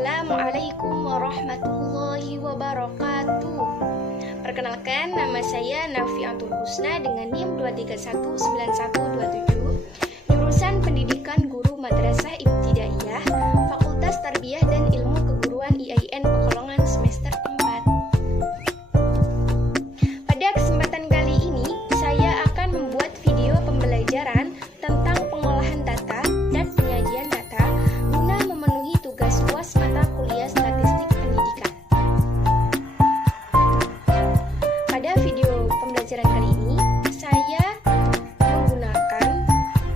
Assalamualaikum warahmatullahi wabarakatuh. Perkenalkan, nama saya Nafiatul Husna dengan NIM 2319127, jurusan Pendidikan Guru Madrasah Ibtidaiyah, Fakultas Tarbiyah dan Ilmu Keguruan IAIN Pekalongan semester 4. Pada kesempatan kali ini, saya akan membuat video pembelajaran tentang pengolahan data dan penyajian data guna memenuhi tugas UAS mata kuliah Statistik Pendidikan. Pada video pembelajaran kali ini, saya menggunakan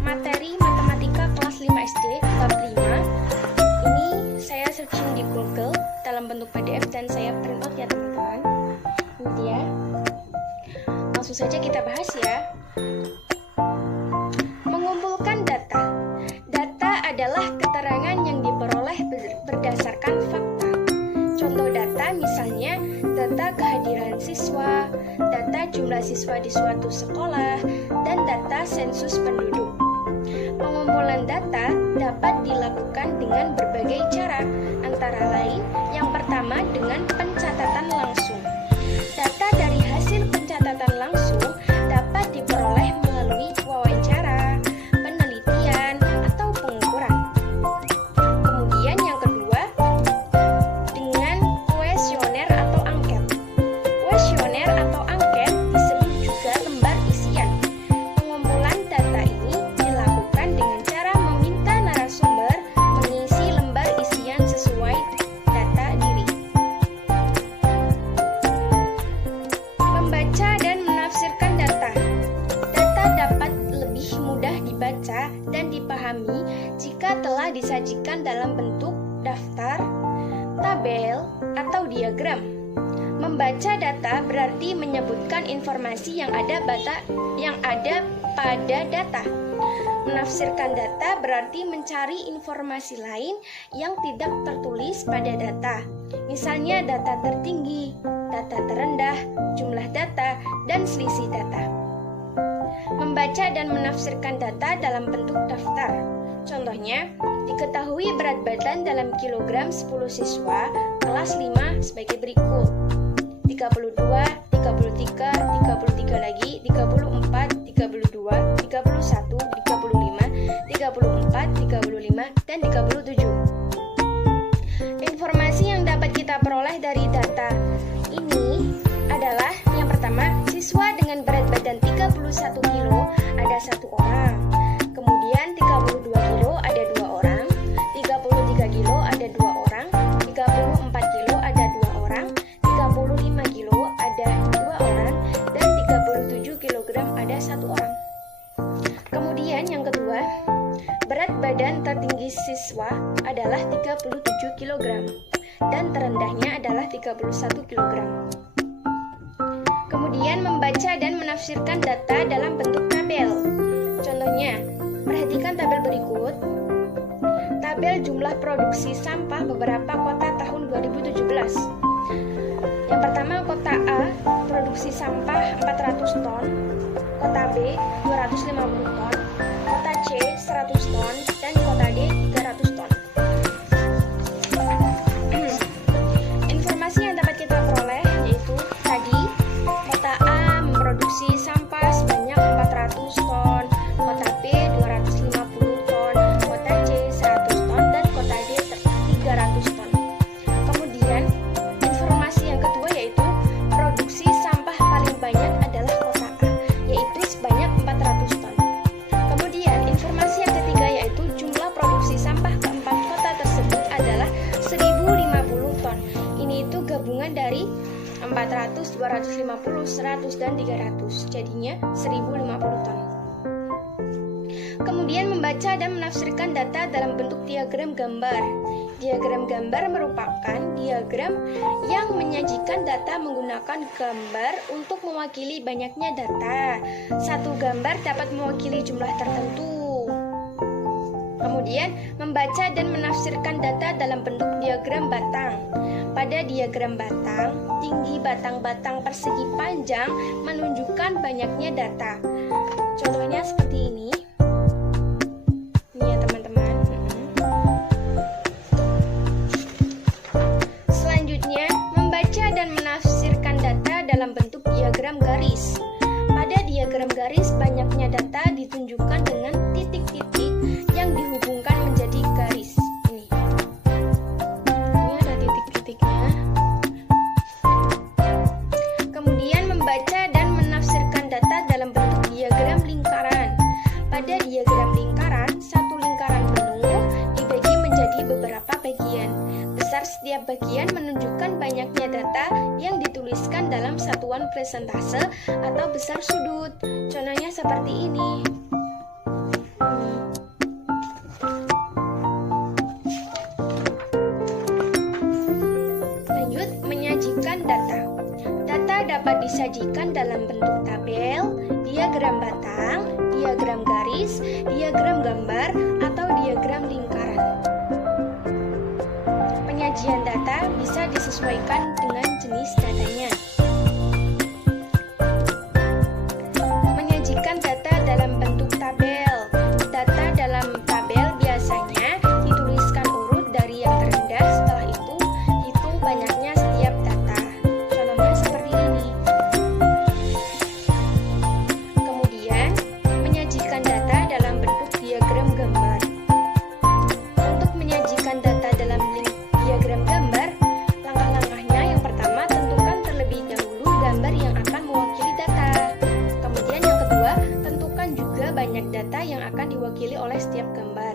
materi matematika kelas 5 SD bab 5. Ini saya searching di Google dalam bentuk PDF dan saya print out ya teman-teman. Ini dia. Langsung saja kita bahas ya. Mengumpulkan data. Data adalah keterangan yang diperoleh berdasarkan fakta. Contoh data misalnya data kehadiran siswa, data jumlah siswa di suatu sekolah, dan data sensus penduduk. Pengumpulan data dapat dilakukan dengan berbagai cara, antara lain yang pertama dengan pencatatan langsung. Data dari hasil pencatatan langsung dapat diperoleh melalui wawancara, penelitian, atau pengukuran. Kemudian yang kedua, dengan kuesioner atau angket. Kuesioner atau angket disebut juga lembar isian. Pengumpulan data ini dilakukan dengan cara meminta narasumber mengisi lembar isian sesuai data diri. Membaca dan menafsirkan data. Data dapat lebih mudah dibaca dan dipahami jika telah disajikan dalam bentuk daftar, tabel, atau diagram. Membaca data berarti menyebutkan informasi yang ada pada data. Menafsirkan data berarti mencari informasi lain yang tidak tertulis pada data. Misalnya data tertinggi, data terendah, jumlah data, dan selisih data. Membaca dan menafsirkan data dalam bentuk daftar. Contohnya, diketahui berat badan dalam kilogram 10 siswa kelas 5 sebagai berikut. 32, 33, 33 lagi, 34, 32, 31, 35, 34, 35, dan 37. Informasi yang dapat kita peroleh dari data ini adalah yang pertama, siswa dengan berat badan 31 kilo ada 1 orang. Kemudian 32 kilo ada 2 orang, 33 kilo ada 2 orang, 34 kilo ada 2 orang, 35 kilo ada 2 orang, dan 37 kilogram ada 1 orang. Kemudian yang kedua, berat badan tertinggi siswa adalah 37 kg dan terendahnya adalah 31 kg. Kemudian membaca dan menafsirkan data dalam bentuk tabel. Contohnya, perhatikan tabel berikut. Tabel jumlah produksi sampah beberapa kota tahun 2017. Yang pertama, kota A produksi sampah 400 ton, kota B 250 ton, kota C 100 ton, dan kota D 300 ton. Informasi yang dapat kita peroleh yaitu tadi kota A memproduksi sampah sebanyak 400 ton, kota B 250 ton, kota C 100 ton, dan kota D 300 ton. Kemudian informasi yang kedua yaitu produksi sampah paling banyak adalah kota A, yaitu sebanyak 400 ton. Kemudian informasi yang ketiga yaitu jumlah produksi sampah keempat kota tersebut adalah 1050 ton. Ini itu gabungan dari 400, 250, 100, dan 300. Jadinya 1050 ton. Kemudian membaca dan menafsirkan data dalam bentuk diagram gambar. Diagram gambar merupakan diagram yang menyajikan data menggunakan gambar untuk mewakili banyaknya data. Satu gambar dapat mewakili jumlah tertentu. Kemudian membaca dan menafsirkan data dalam bentuk diagram batang. Pada diagram batang, tinggi batang-batang persegi panjang menunjukkan banyaknya data. Contohnya seperti ini. Ini ya teman-teman. diagram garis. Pada diagram garis, banyaknya data ditunjukkan dengan titik-titik yang dihubungkan menjadi garis. Ini ada titik-titiknya. Kemudian membaca dan menafsirkan data dalam bentuk diagram lingkaran. Pada diagram lingkaran, satu lingkaran penuh dibagi menjadi beberapa bagian. Besar setiap bagian menunjukkan banyaknya data yang dituliskan dalam satuan presentase atau besar sudut. Contohnya seperti ini. Lanjut, menyajikan data. Data dapat disajikan dalam bentuk tabel, diagram batang, diagram garis, diagram gambar, atau diagram lingkaran. Penyajian data bisa disesuaikan dengan jenis datanya. Menyajikan data dalam bentuk tabel. Data dalam tabel biasanya dituliskan urut dari yang terendah, setelah itu hitung banyaknya setiap data. Contohnya seperti ini. Kemudian, menyajikan data dalam bentuk diagram gambar. Untuk menyajikan data dalam diagram gambar, langkah-langkahnya yang pertama, tentukan terlebih dahulu gambar yang akan mewakili data. Kemudian yang kedua, tentukan juga banyak data yang akan diwakili oleh setiap gambar.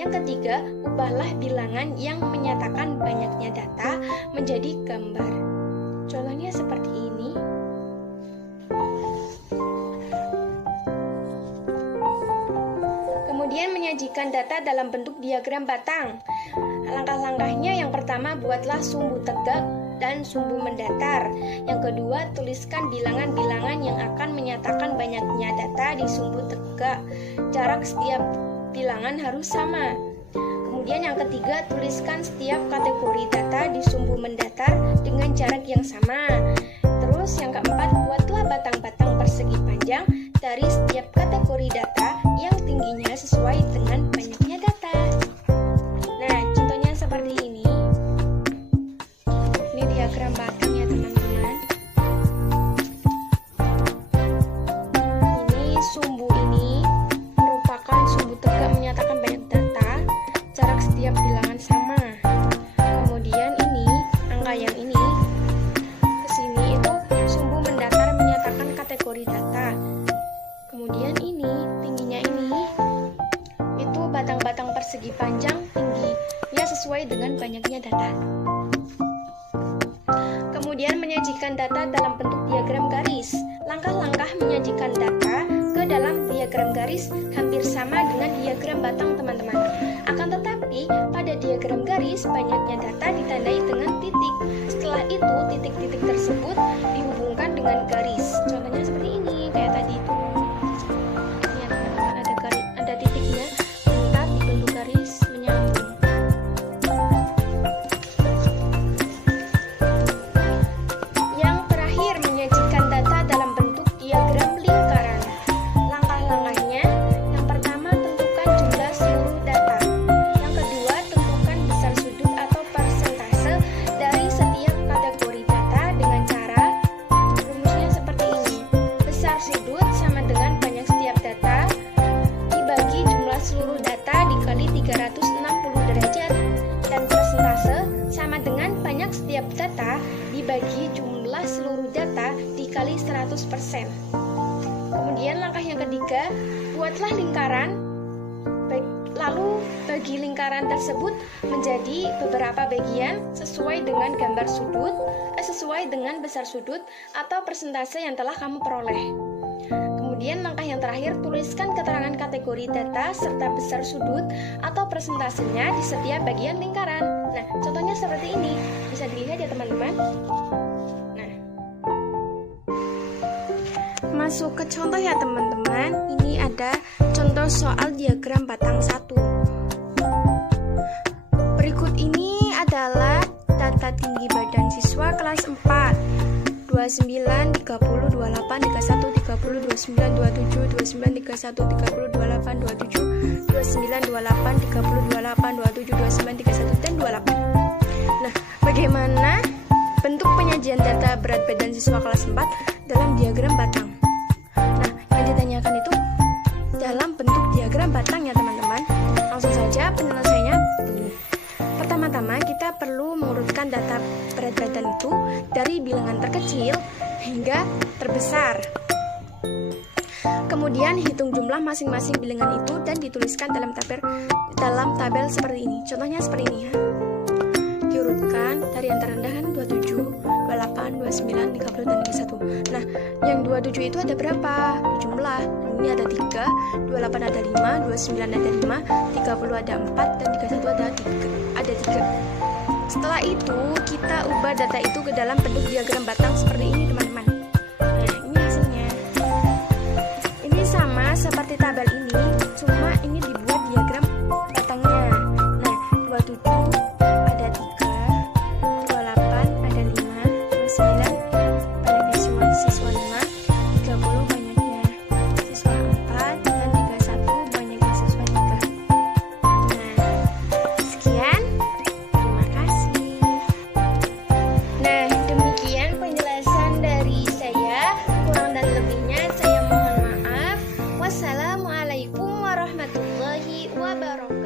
Yang ketiga, ubahlah bilangan yang menyatakan banyaknya data menjadi gambar. Contohnya seperti ini. Kemudian menyajikan data dalam bentuk diagram batang. Langkah-langkahnya yang pertama, buatlah sumbu tegak dan sumbu mendatar. Yang kedua, tuliskan bilangan-bilangan yang akan menyatakan banyaknya data di sumbu tegak. Jarak setiap bilangan harus sama. Kemudian yang ketiga, tuliskan setiap kategori data di sumbu mendatar dengan jarak yang sama. Terus yang keempat, buatlah batang-batang persegi panjang dari setiap kategori data yang tingginya sesuai dengan banyaknya data. Nah, contohnya seperti ini. Ini diagram batang ya teman-teman. Ini sumbu ini merupakan sumbu tegak menyatakan banyak data, jarak setiap bilangan sama. Kemudian ini, angka yang ini kesini itu sumbu mendatar menyatakan kategori data. Kemudian ini, tingginya ini, itu batang-batang persegi panjang tingginya sesuai dengan banyaknya data. Kemudian menyajikan data dalam bentuk diagram garis. Langkah-langkah menyajikan data ke dalam diagram garis hampir sama dengan diagram batang teman-teman. Akan tetapi, pada diagram garis banyaknya data ditandai dengan titik. Setelah itu, titik-titik tersebut dihubungkan dengan garis. Contohnya seperti ini, kayak tadi itu. Ini teman-teman, ada titiknya, bentar dibentuk garis menyambung. Yang terakhir, menyajikan data dalam bentuk diagram lingkaran. Langkah-langkahnya, yang pertama, tentukan jumlah seluruh data. Yang kedua, tentukan besar sudut atau persentase dari setiap kategori data dengan cara rumusnya seperti ini. Besar sudut sama dengan banyak setiap data dibagi jumlah seluruh data dikali 360 derajat, dan persentase sama dengan banyak setiap data dibagi jumlah seluruh data dikali 100%. Kemudian langkah yang ketiga, buatlah lingkaran, lalu bagi lingkaran tersebut menjadi beberapa bagian sesuai dengan gambar sudut, sesuai dengan besar sudut atau persentase yang telah kamu peroleh. Kemudian langkah yang terakhir, tuliskan keterangan kategori data serta besar sudut atau persentasenya di setiap bagian lingkaran. Nah, contohnya seperti ini, bisa dilihat ya teman-teman. Nah, masuk ke contoh ya teman-teman. Ini ada contoh soal diagram batang 1. Berikut ini adalah data tinggi badan siswa kelas 4. 29, 30, 28, 31, 30, 29, 27, 29, 31, 30, 28, 27, 29, 28, 30, 28, 27, 29, 31, dan 28. Nah, bagaimana bentuk penyajian data berat badan siswa kelas 4 dalam diagram batang. Nah, yang ditanyakan itu dalam bentuk diagram batang ya teman-teman. Langsung saja penyelesaiannya. Pertama-tama kita perlu mengurutkan data berat badan itu dari bilangan terkecil hingga terbesar. Kemudian hitung jumlah masing-masing bilangan itu dan dituliskan dalam tabel seperti ini. Contohnya seperti ini ya. Diurutkan dari yang terendah kan 27, 28, 29, 30 dan 31. Nah, yang 27 itu ada berapa? Jumlah. Ini ada 3, 28 ada 5, 29 ada 5, 30 ada 4 dan 31 ada 3. Setelah itu kita ubah data itu ke dalam bentuk diagram batang seperti ini teman-teman. Nah, ini hasilnya. Ini sama seperti tabel ini, cuma ini dibuat diagram batangnya. Nah, 27 ada 3, 28 ada 5, 29 banyaknya siswa 5, 30 banyaknya siswa 4 dan 31 banyaknya siswa 3. Nah, sekian. Terima kasih. Nah, demikian penjelasan dari saya. Kurang dan lebihnya saya mohon maaf. Wassalamualaikum warahmatullahi wabarakatuh.